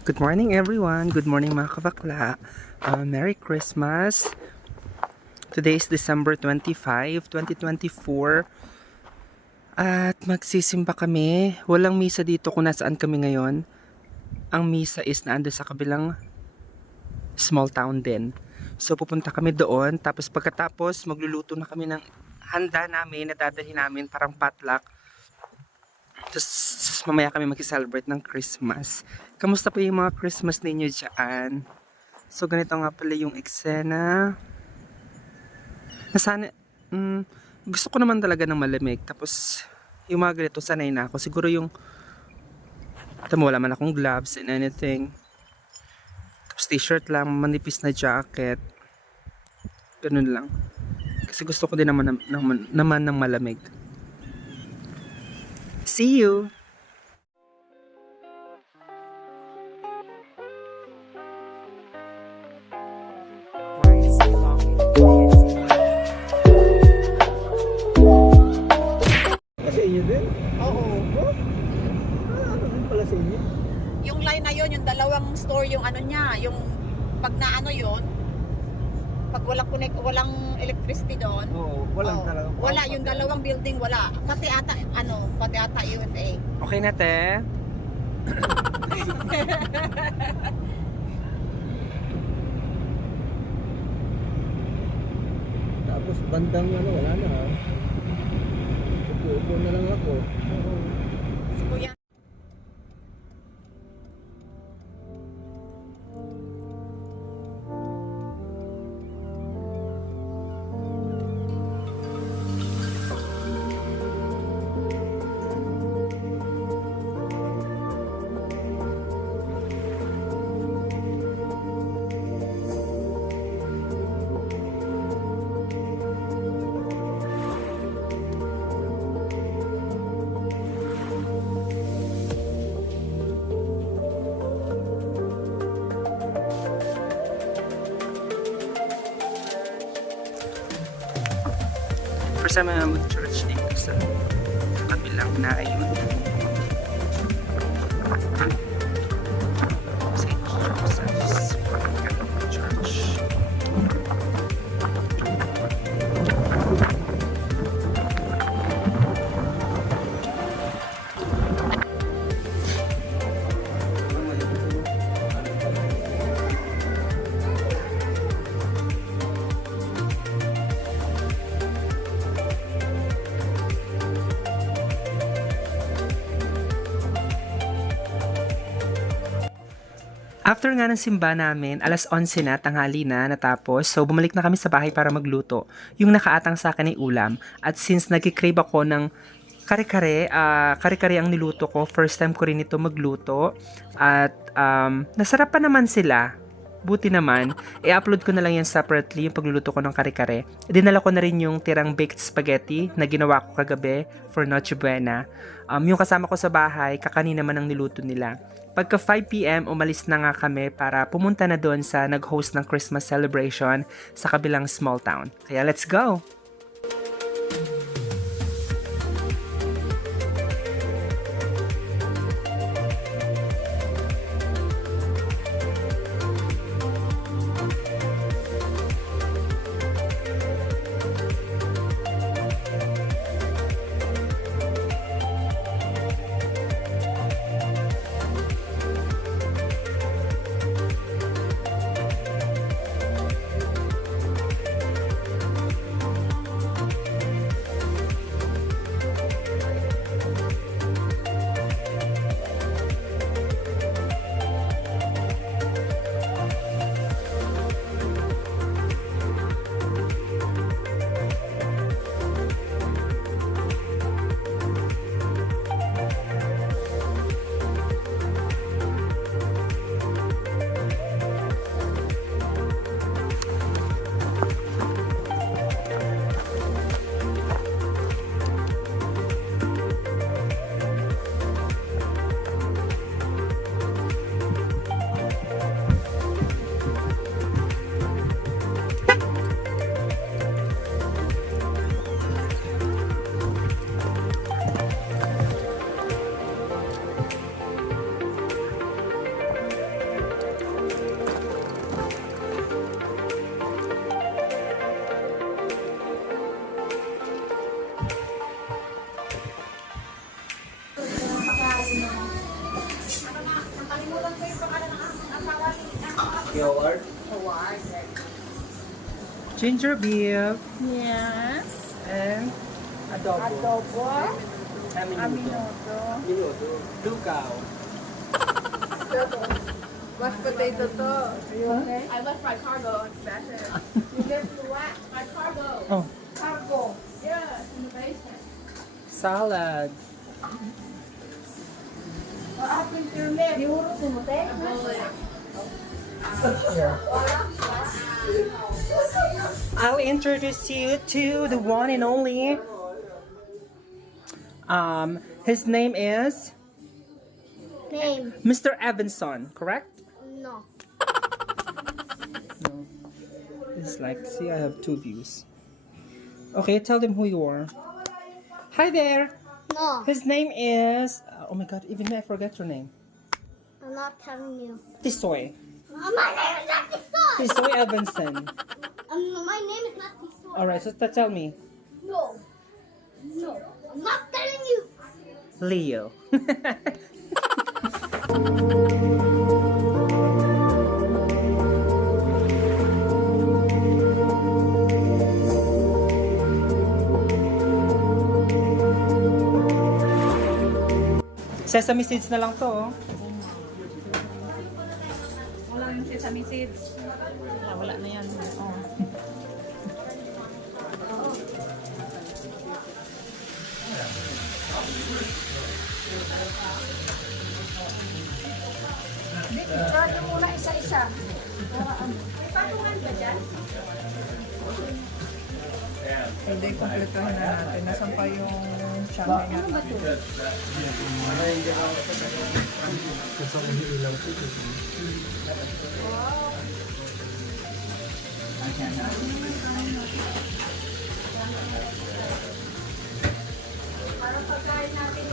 Good morning everyone! Good morning mga kabakla! Merry Christmas! Today is December 25, 2024 at magsisimba kami. Walang misa dito kung nasaan kami ngayon. Ang misa is naando sa kabilang small town din. So pupunta kami doon, tapos pagkatapos magluluto na kami ng handa namin na dadalhin namin, parang potluck. Tapos mamaya kami mag-celebrate ng Christmas. Kamusta po yung mga Christmas ninyo dyan? So ganito nga pala yung eksena. Nasana, gusto ko naman talaga ng malamig. Tapos yung mga ganito sanay na ako. Siguro yung tamo, wala man akong gloves and anything. Tapos t-shirt lang, manipis na jacket. Ganun lang. Kasi gusto ko din naman ng malamig. See you! Sa inyo din? Oo. Ano din pala sa inyo? Yung line na yon, yung dalawang store, yung ano niya, yung pag na ano yon, pag walang connect, walang electricity doon. Oo, walang oo, talagang wala, power yung supply. dalawang building wala. Pati ata USA. Okay na te? Tapos bandang wala na. Upo na lang ako. Si Kuya. First time na mag-church dito sa kabilang na ayun. St. Joseph's Catholic Church. After nga ng simba namin, alas 11 na, tanghali na, natapos. So, bumalik na kami sa bahay para magluto. Yung nakaatang sa akin ay ulam. At since nag-crave ako ng kare-kare, kare-kare ang niluto ko. First time ko rin ito magluto. At nasarap pa naman sila. Buti naman, i-upload ko na lang yan separately, yung pagluluto ko ng kare-kare. Dinala ko na rin yung tirang baked spaghetti na ginawa ko kagabi for Noche Buena. Yung kasama ko sa bahay, kakani naman ang niluto nila. Pagka 5 PM, umalis na nga kami para pumunta na doon sa nag-host ng Christmas celebration sa kabilang small town. Kaya let's go! Nakalimutan ko yung pangalan ng asawa ni Howard. Howard. Ginger beef Yes. and adobo. Adobo. Aminoto. Aminoto. Minuto. Lugaw. Mashed potato to. Are you okay? I left my cargo. It's better. You left what? My cargo. Oh, Cargo. Yes, in the basement. salad. What happened to your leg? Diurot mo, te? I'll introduce you to the one and only. His name is Name? Mr. Evanson, correct? No. No. It's like, see, I have two views. Okay, tell them who you are. Hi there. No. His name is. Oh my God! Even I forget your name. I'm not telling you. Tisoy. My name is not Tisoy! Tisoy Evanson. My name is not Tisoy. All right, so tell me, No. No. I'm not telling you. Leo. Sesame seeds na lang to, oh. Wala yung sesame seeds. Wala na yan. Oh. Hindi, try muna isa-isa. May patungan ba dyan? Hindi, kumpletuhin na natin. Nasaan pa yung channel niya? Ano ba ito? Parang pagkain natin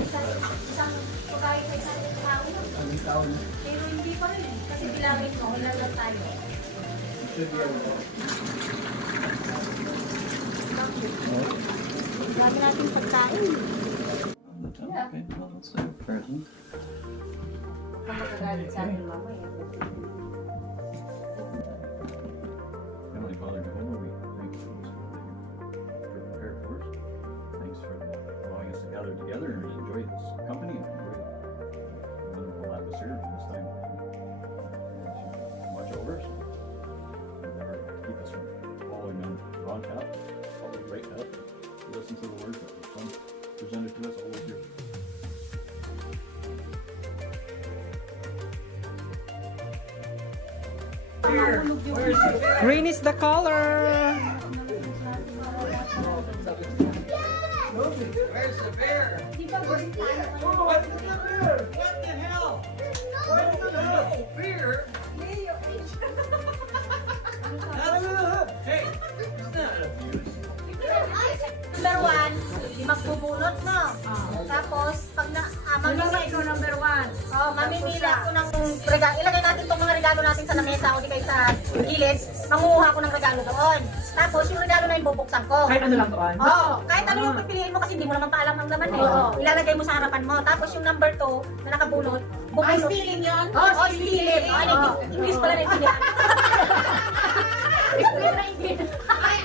isang pagkain sa isang tao. Pero hindi pa rin. Kasi bilangin mo, ilan lang tayo. Lagi natin pagkain. Okay, well, let's say present. Kung magagalit sa akin mamaya. Emily Butler, we thank you for prepared for us. Thanks for allowing us to gather together and enjoy this company and enjoy the wonderful atmosphere this time. Watch over us. And never keep us from following on the wrong path, follow the right path. Listen to the words that the Son presented to us all over here. Green is the color. Where's the bear? Di ba green tayo? What's the bear? What the hell? What's the hell? Beer? Hey, it's not abuse. Number one, di magbubunot, no? Tapos, pag mamimili ko number one. Oh, mamimili ako ng regalo. Ilagay natin itong mga regalo natin sa lamesa o di kayo sa gilid. Manguha ako ng regalo doon. Tapos, yung regalo na yung bubuksan ko. Kahit ano lang doon. Oo, kahit ano yung pipiliin mo kasi hindi mo naman paalam ang laman eh. Ilalagay mo sa harapan mo. Tapos yung number 2 na nakabunot, bubunot. Ay, stealing yun? Oo, oh, stealing. English pala na intindihan.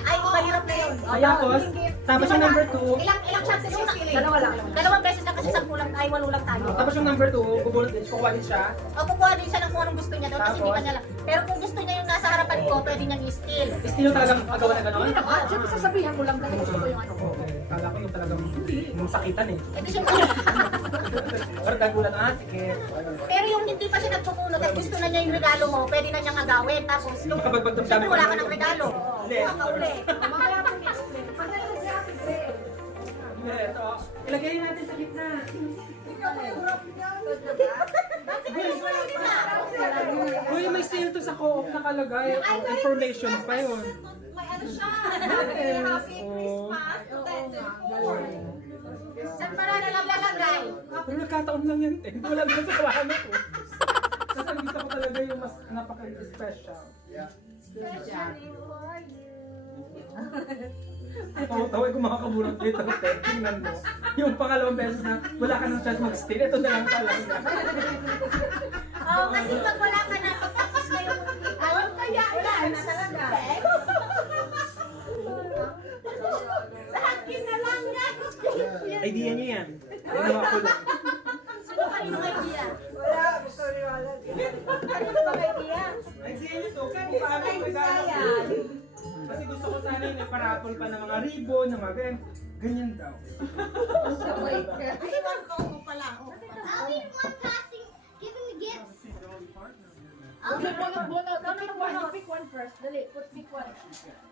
Ay, mahirap na yun. Tapos yung number 2, Ilang chances yun? Dalawa lang. Dalawang beses lang kasi 10 lang, ay 8 lang tayo. tapos yung number 2, bubulot din, kukuha din siya. O kukuha din siya ng kung anong gusto niya doon kasi hindi Tapos? pa niya lang. Pero kung gusto niya yung nasa harapan ko, pwede niyang i-steal. Estilo talagang magawa na gano'n? Siyempre sasabihan ko lang dahil gusto ko yung ano. Okay, kala ko yung talagang yung sakitan eh. Eh di siyempre. Pero nagulat, sige. Pero yung hindi pa siya nagpupunot at gusto na niya yung regalo mo, pwede na niyang agawin. Tapos yung Makabagbagdam siyempre kami. wala ka ng regalo. Uli. Kuha ka uli. Mamaya ako i-explain. Magdala si Ate Gre. Ito, ilagay natin sa gitna. Bakit hindi mo lang nila? Uy, may sale to sa co-op nakalagay. Information pa yun. May ano siya. Happy Christmas. Saan pa na nalalagay? Pero nagkataon lang yan, te. Wala naman sa kawahan ko. Kasi gusto ko talaga yung mas napaka-special. Especially for you. Tawag ko makakabulang dito. Te. Tingnan mo. Yung pangalawang beses na wala ka ng chance mag-stay. Ito na lang talaga. kasi pag wala ka na, pagtapos na yung... Ano kaya yan? Na talaga. Sa akin na lang yan. Idea niyo yan. Ginawa ko lang. Sino kaninong idea? Wala, gusto ni Wala. Kanino bang idea? Idea niyo to. Kaya paano regalo? Kasi gusto ko sana yung nagparapol pa ng mga ribbon, ng mga ganyan daw. Iwan ko mo pala. I'll be the one passing, giving the gifts. Pick one first. Dali, pick one.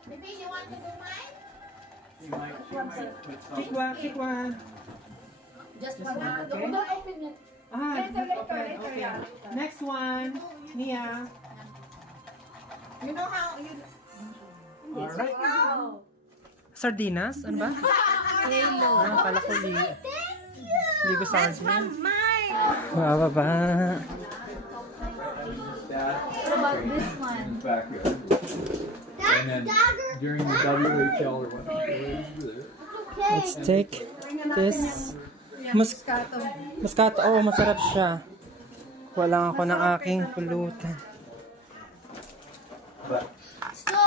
Maybe you want to do mine? She might put Pick some. one, pick one. Just one, one. okay? Don't open it. Okay. Next one, Nia. You know how you... Alright. Sardinas? Ano ba? Hello. Ah, pala ko ligo sardines. Mine. Wow, ba? What about this one? In the backyard. That And then dagger. during the WHL or whatnot, Okay. Let's take this. Muscato. Oh, masarap siya. Wala ako ng aking pulutan. So,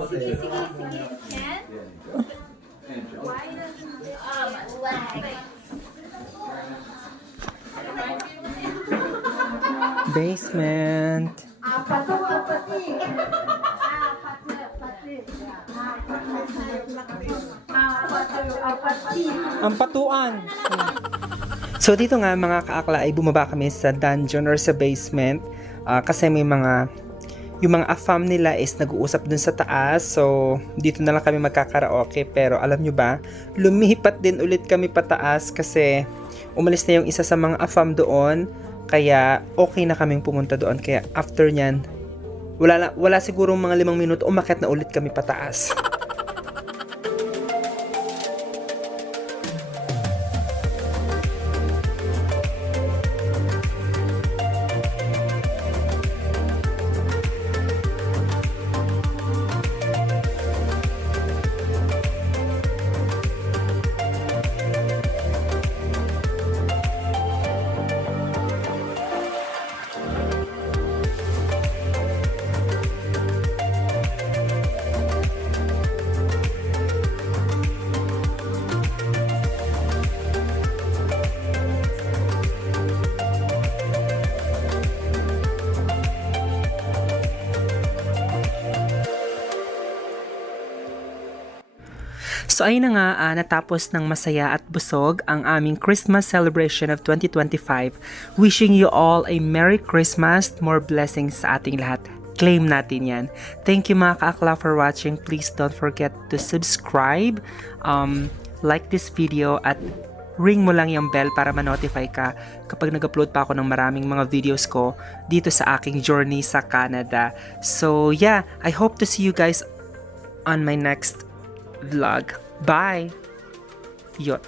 Sige. Can? Basement. Ang patuan. So dito nga mga kaakla ay bumaba kami sa dungeon or sa basement kasi may yung mga afam nila is nag-uusap dun sa taas. So dito na lang kami magkakaraoke, pero alam nyo ba, lumipat din ulit kami pataas kasi umalis na yung isa sa mga afam doon, kaya okay na kaming pumunta doon. Kaya after nyan, wala siguro mga 5 minuto, umakyat na ulit kami pataas. So ayun na nga, natapos ng masaya at busog ang aming Christmas celebration of 2025. Wishing you all a Merry Christmas, more blessings sa ating lahat. Claim natin yan. Thank you mga kaakla for watching. Please don't forget to subscribe, like this video, at ring mo lang yung bell para ma-notify ka kapag nag-upload pa ako ng maraming mga videos ko dito sa aking journey sa Canada. So yeah, I hope to see you guys on my next vlog. Bye! Yot.